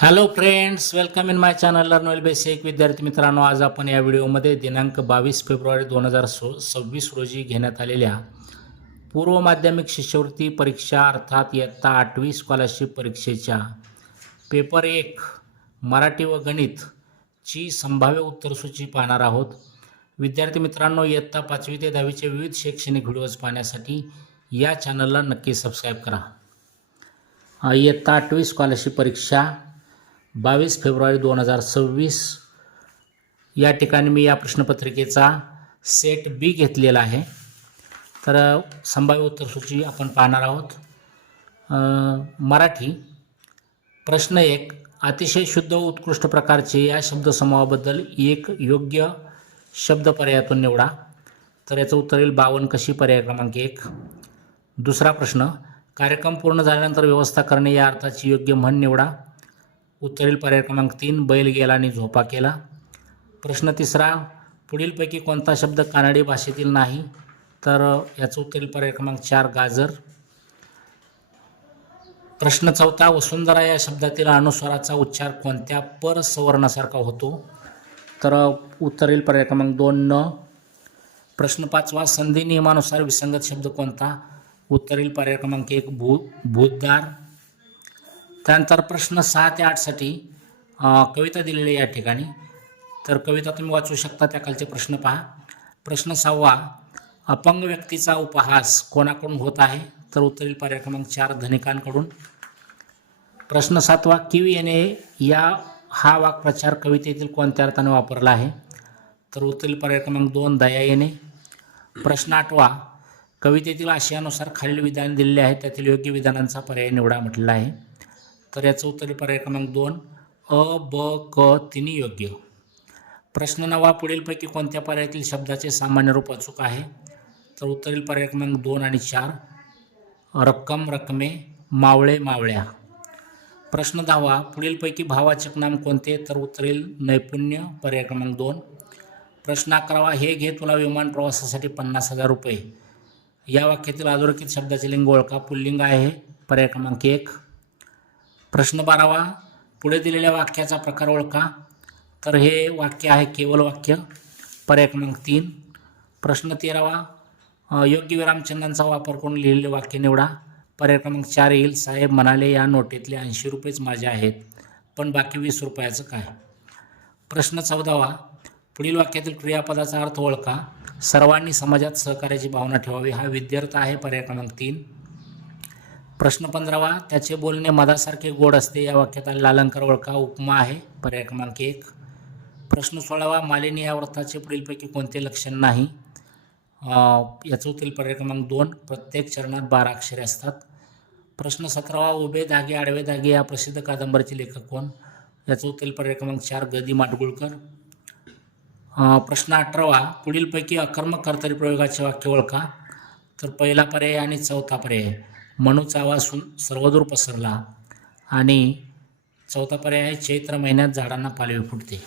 Hello friends, welcome in my channel learn well basic. विद्यार्थी मित्रांनो, आज आपण या व्हिडिओमध्ये दिनांक 22 फेब्रुवारी 2026 रोजी घेण्यात आलेल्या पूर्व माध्यमिक शिष्यवृत्ती परीक्षा अर्थात इयत्ता 8वी स्कॉलरशिप परीक्षेच्या पेपर 1 मराठी व गणित ची संभाव्य उत्तरसूची पाहणार आहोत. विद्यार्थी मित्रांनो, इयत्ता 5वी ते 10वीचे विविध शैक्षणिक व्हिडिओज पाहण्यासाठी या चॅनलला नक्की सबस्क्राईब करा. इयत्ता 8वी स्कॉलरशिप परीक्षा 22 फेब्रुवारी 2026 या ठिकाणी मी या प्रश्नपत्रिकेचा सेट बी घेतलेला आहे. तर संभाव्य उत्तरसूची आपण पाहणार आहोत. मराठी प्रश्न 1, अतिशय शुद्ध व उत्कृष्ट प्रकारचे या शब्दसमूहाबद्दल एक योग्य शब्द पर्यायातून निवडा. तर याचं उत्तर येईल 52 कशी, पर्याय क्रमांक 1. दुसरा प्रश्न, कार्यक्रम पूर्ण झाल्यानंतर व्यवस्था करणे या अर्थाची योग्य म्हण निवडा. उत्तर येईल पर्याय क्रमांक 3, बैल गेला आणि झोपा केला. प्रश्न तिसरा, पुढीलपैकी कोणता शब्द कानडी भाषेतील नाही. तर याचं उत्तर येईल पर्याय क्रमांक 4, गाजर. प्रश्न चौथा, वसुंधरा या शब्दातील अनुस्वाराचा उच्चार कोणत्या परसवर्णासारखा होतो. तर उत्तर येईल पर्याय क्रमांक 2, न. प्रश्न पाचवा, संधी नियमानुसार विसंगत शब्द कोणता. उत्तर येईल पर्याय क्रमांक 1, भूतदार. त्यानंतर प्रश्न 6 ते 8साठी कविता दिलेली या ठिकाणी. तर कविता तुम्ही वाचू शकता, त्याखालचे प्रश्न पहा. प्रश्न 6वा, अपंग व्यक्तीचा उपहास कोणाकडून होत आहे. तर उत्तर येईल पर्याय क्रमांक 4, धनिकांकडून. प्रश्न 7वा, कीव येणे हा वाक्प्रचार कवितेतील कोणत्या अर्थाने वापरला आहे. तर उत्तर येईल पर्याय क्रमांक 2, दया येणे. प्रश्न 8वा, कवितेतील आशयानुसार खालील विधान दिलेले आहे, त्यातील योग्य विधानांचा पर्याय निवडा म्हटलेला आहे. तर याचं उत्तर पर्याय क्रमांक 2, अ, ब, क तिन्ही योग्य. प्रश्न 9वा, पुढीलपैकी कोणत्या पर्यायातील शब्दाचे सामान्य रूप अचूक आहे. तर उत्तर येईल पर्याय क्रमांक 2 आणि 4, रक्कम, रकमे, मावळे, मावळ्या. प्रश्न 10वा, पुढीलपैकी भाववाचक नाम कोणते. तर उत्तर येईल नैपुण्य, पर्याय क्रमांक 2. प्रश्न 11वा, हे घे तुला विमान प्रवासासाठी 50,000 रुपये या वाक्यातील अधोरेखित शब्दाचे लिंग ओळखा. पुल्लिंग आहे, पर्याय क्रमांक 1. प्रश्न 12वा, पुढे दिलेल्या वाक्याचा प्रकार ओळखा. तर हे वाक्य आहे केवळ वाक्य, पर्याय क्रमांक 3. प्रश्न 13वा, योग्य विरामचिन्हांचा वापर करून लिहिलेले वाक्य निवडा. पर्याय क्रमांक 4 येईल, साहेब म्हणाले या नोटेतले 80 रुपयेच माझे आहेत, पण बाकी 20 रुपयाचं काय. प्रश्न 14वा, पुढील वाक्यातील क्रियापदाचा अर्थ ओळखा. सर्वांनी समाजात सहकार्याची भावना ठेवावी हा विद्यार्थ आहे, पर्याय क्रमांक 3. प्रश्न 15वा, त्याचे बोलणे मधासारखे गोड असते या वाक्यात आलेला अलंकार ओळखा. उपमा आहे, पर्याय क्रमांक 1. प्रश्न 16वा, मालिनी या व्रताचे पुढीलपैकी कोणते लक्षण नाही. याचं उत्तर पर्याय क्रमांक 2, प्रत्येक चरणात 12 अक्षरे असतात. प्रश्न 17वा, उभे धागे आडवे धागे या प्रसिद्ध कादंबरीचे लेखक कोण. याचं उत्तर पर्याय क्रमांक 4, ग. दि. माडगुळकर. प्रश्न 18वा, पुढीलपैकी अकर्मक कर्तरी प्रयोगाचे वाक्य ओळखा. तर पहिला पर्याय आणि चौथा पर्याय, मनूचा आवाज सर्वदूर पसरला. आणि चौथा पर्याय आहे, चैत्र महिन्यात झाडांना पालवी फुटते.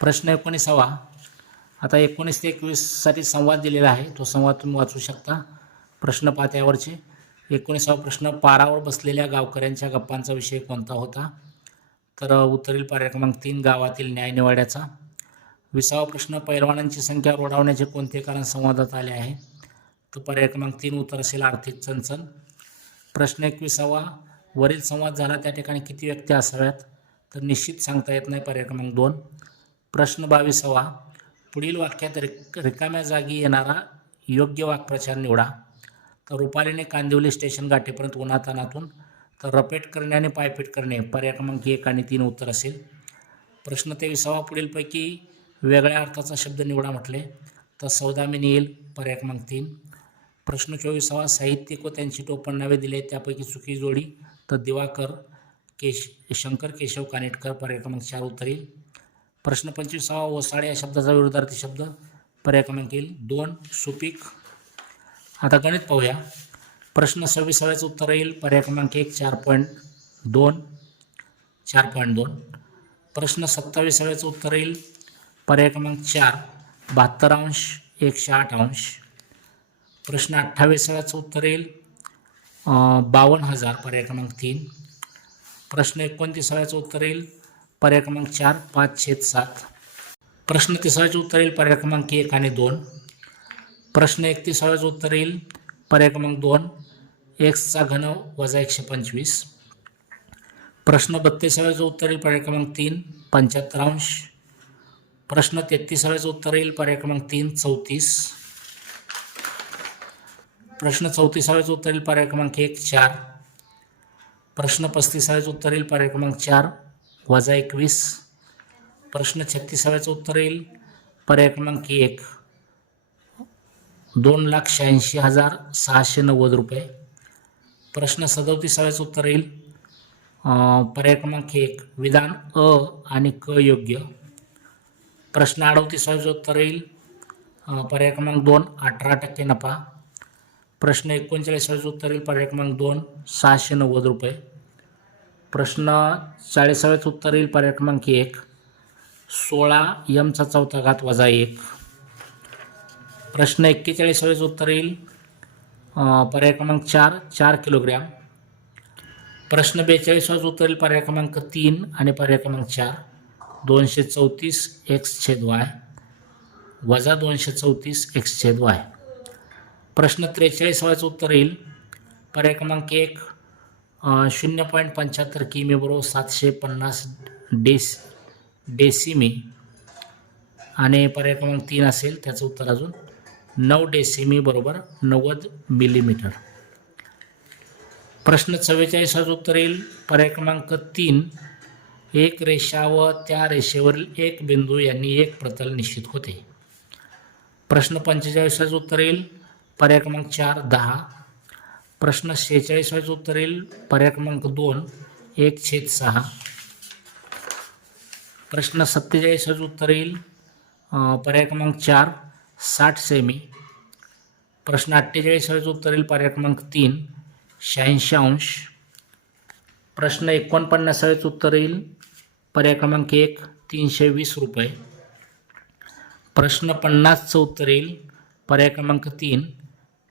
प्रश्न 19वा, आता 19 ते 21साठी संवाद दिलेला आहे, तो संवाद तुम्ही वाचू शकता. प्रश्न 5 यावरचे. 19वा प्रश्न, पारावर बसलेल्या गावकऱ्यांच्या गप्पांचा विषय कोणता होता. तर उत्तर येईल पर्याय क्रमांक 3, गावातील न्याय निवाड्याचा. 20वा प्रश्न, पैलवानांची संख्या रोडावण्याचे कोणते कारण संवादात आले आहे. तर पर्याय क्रमांक 3 उत्तर असेल, आर्थिक चणचण. प्रश्न 21वा, वरील संवाद झाला त्या ठिकाणी किती व्यक्ती असाव्यात. तर निश्चित सांगता येत नाही, पर्याय क्रमांक 2. प्रश्न 22वा, पुढील वाक्यात रिकाम्या जागी येणारा योग्य वाक्प्रचार निवडा. तर रुपालीने कांदिवली स्टेशन गाठेपर्यंत उन्हातानातून. तर रपेट करणे आणि पायपीट करणे, पर्याय क्रमांक 1 आणि 3 उत्तर असेल. प्रश्न 23वा, पुढीलपैकी वेगळ्या अर्थाचा शब्द निवडा म्हटले. तर सौदामिनी येईल, पर्याय क्रमांक 3. प्रश्न 24वा, साहित्यिक व त्यांची टोपण नावे दिले त्यापैकी चुकी जोडी. तर दिवाकर, शंकर केशव कानिटकर, पर्याय क्रमांक 4 उत्तर येईल. प्रश्न 25वा, ओसाड या शब्दाचा विरुद्धार्थी शब्द. पर्याय क्रमांक येईल 2, सुपीक. आता गणित पाहूया. प्रश्न 26चं उत्तर येईल पर्याय क्रमांक 1, 4.2. प्रश्न 27चं उत्तर येईल पर्याय क्रमांक 4, 72 अंश 108 अंश. प्रश्न 28चं उत्तर येईल 52,000, पर्याय क्रमांक 3. प्रश्न 29चं उत्तर येईल पर्याय क्रमांक 4 5/7. प्रश्न 30चे उत्तर येईल पर्याय क्रमांक 1 आणि 2. प्रश्न 31चं उत्तर येईल पर्याय क्रमांक 2 x चा घन वजा 125. प्रश्न 32चं उत्तर येईल पर्याय क्रमांक 3 75 अंश. प्रश्न 33चं उत्तर येईल पर्याय क्रमांक 3 34. प्रश्न 34चं उत्तर येईल पर्याय क्रमांक 1 4. प्रश्न 35चं उत्तर येईल पर्याय क्रमांक 4 वजा 21. प्रश्न 36चं उत्तर येईल पर्याय क्रमांक 1 2,86,690 रुपये. प्रश्न 37चं उत्तर येईल पर्याय क्रमांक 1 विधान अ आणि क योग्य. प्रश्न 38चं उत्तर येईल पर्याय क्रमांक 2 18% नफा. प्रश्न 39चं उत्तर येईल पर्याय क्रमांक 2 690 रुपये. प्रश्न 40चं उत्तर येईल पर्याय क्रमांक 1 16m⁴ वजा 1. प्रश्न 41चं उत्तर येईल पर्याय क्रमांक 4 किलोग्रॅम. प्रश्न 42चं उत्तर येईल पर्याय क्रमांक 3 आणि पर्याय क्रमांक 4 234 x/y वजा 234 x/y. प्रश्न 43चं उत्तर येईल पर्याय क्रमांक 1 0.75 किमी बरोबर 750 डेसिमी आणि पर्याय क्रमांक 3 असेल त्याचं उत्तर अजून 9 डेसिमी बरोबर 90 मिलीमीटर. प्रश्न 44चं उत्तर येईल पर्याय क्रमांक 3 एक रेषा व त्या रेषेवरील एक बिंदू यांनी एक प्रतल निश्चित होते. प्रश्न 45चं उत्तर येईल पर्याय क्रमांक 4 10. प्रश्न 46चं उत्तर येईल पर्याय क्रमांक 2 1/6. प्रश्न 47चं उत्तर येईल पर्याय क्रमांक 4 60 सेमी. प्रश्न 48चं उत्तर येईल पर्याय क्रमांक 3 86 अंश. प्रश्न 49चं उत्तर येईल पर्याय क्रमांक 1 320 रुपये. प्रश्न 50चं उत्तर येईल पर्याय क्रमांक 3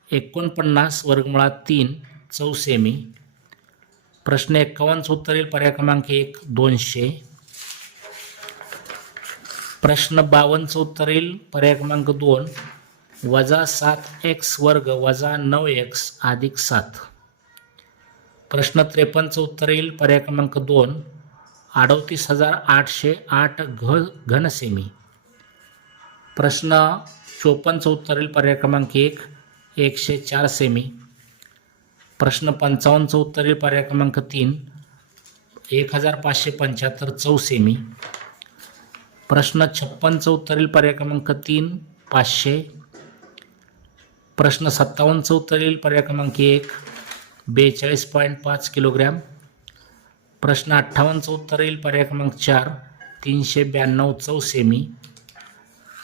49 वर्गमुळात 3 चौसेमी. प्रश्न 51चं उत्तर येईल पर्याय क्रमांक 1 200. प्रश्न 52चं उत्तर येईल पर्याय क्रमांक 2 वजा 7x वर्ग वजा 9x अधिक 7. प्रश्न 53चं उत्तर येईल पर्याय क्रमांक 2 38,808 घनसेमी. प्रश्न 54चं उत्तर येईल पर्याय क्रमांक 1 104 सेमी. प्रश्न 55चं उत्तर येईल पर्याय क्रमांक 3 1575 चौसेमी. प्रश्न 56चं उत्तर येईल पर्याय क्रमांक 3 500. प्रश्न 57चं उत्तर येईल पर्याय क्रमांक 1 42.5 किलोग्रॅम. प्रश्न 58चं उत्तर येईल पर्याय क्रमांक 4 392 चौसेमी.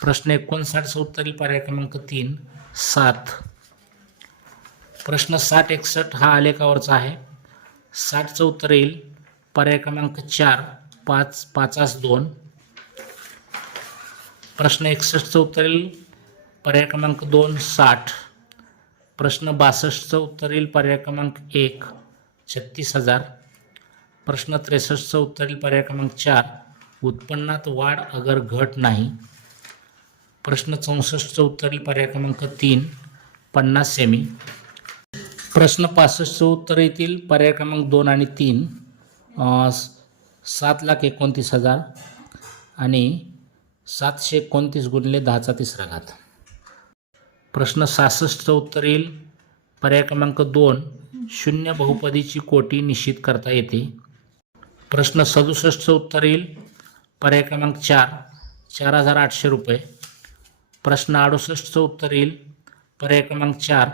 प्रश्न 59चं उत्तर येईल पर्याय क्रमांक 3 7. प्रश्न 60-61 हा आलेखावरचा आहे. 60चं उत्तर येईल पर्याय क्रमांक 4 5/2. प्रश्न 61चं उत्तर येईल पर्याय क्रमांक 2 60. प्रश्न 62चं उत्तर येईल पर्याय क्रमांक 1 36,000. प्रश्न 63चं उत्तर येईल पर्याय क्रमांक 4 उत्पन्नात वाढ अगर घट नाही. प्रश्न 64चं उत्तर येईल पर्याय क्रमांक 3 50 सेमी. प्रश्न 65चं उत्तर येतील पर्याय क्रमांक 2 आणि 3 7,29,000 आणि 729 गुणिले 10⁻³. प्रश्न 66चं उत्तर येईल पर्याय क्रमांक 2 शून्य बहुपदीची कोटी निश्चित करता येते. प्रश्न 67चं उत्तर येईल पर्याय क्रमांक 4 4,800 रुपये. प्रश्न 68चं उत्तर येईल पर्याय क्रमांक 4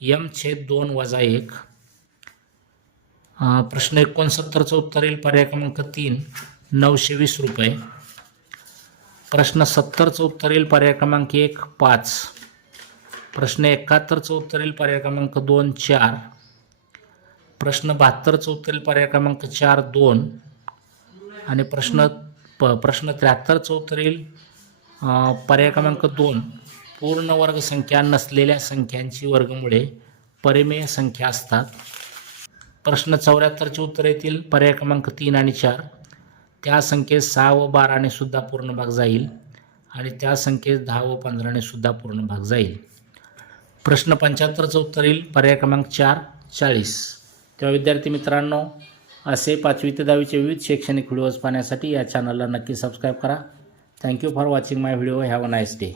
m/2 वजा 1. प्रश्न 69चं उत्तर येईल पर्याय क्रमांक 3 920 रुपये. प्रश्न 70चं उत्तर येईल पर्याय क्रमांक 1 5. प्रश्न 71चं उत्तर येईल पर्याय क्रमांक 2 4. प्रश्न 72चं उत्तर येईल पर्याय क्रमांक 4 2. आणि प्रश्न 73चं उत्तर येईल पर्याय क्रमांक 2 पूर्ण वर्ग संख्या नसलेल्या संख्यांची वर्गमुळे परिमेय संख्या असतात. प्रश्न 74चे उत्तर येतील पर्याय क्रमांक 3 आणि 4. त्या संख्येत 6 व 12ने सुद्धा पूर्ण भाग जाईल आणि त्या संख्येत 10 व 15ने सुद्धा पूर्ण भाग जाईल. प्रश्न 75चं उत्तर येईल पर्याय क्रमांक 4 40. तेव्हा विद्यार्थी मित्रांनो, असे 5वी ते 10वीचे विविध शैक्षणिक व्हिडिओज पाहण्यासाठी या चॅनलला नक्की सबस्क्राईब करा. Thank you for watching my video. Have a nice day.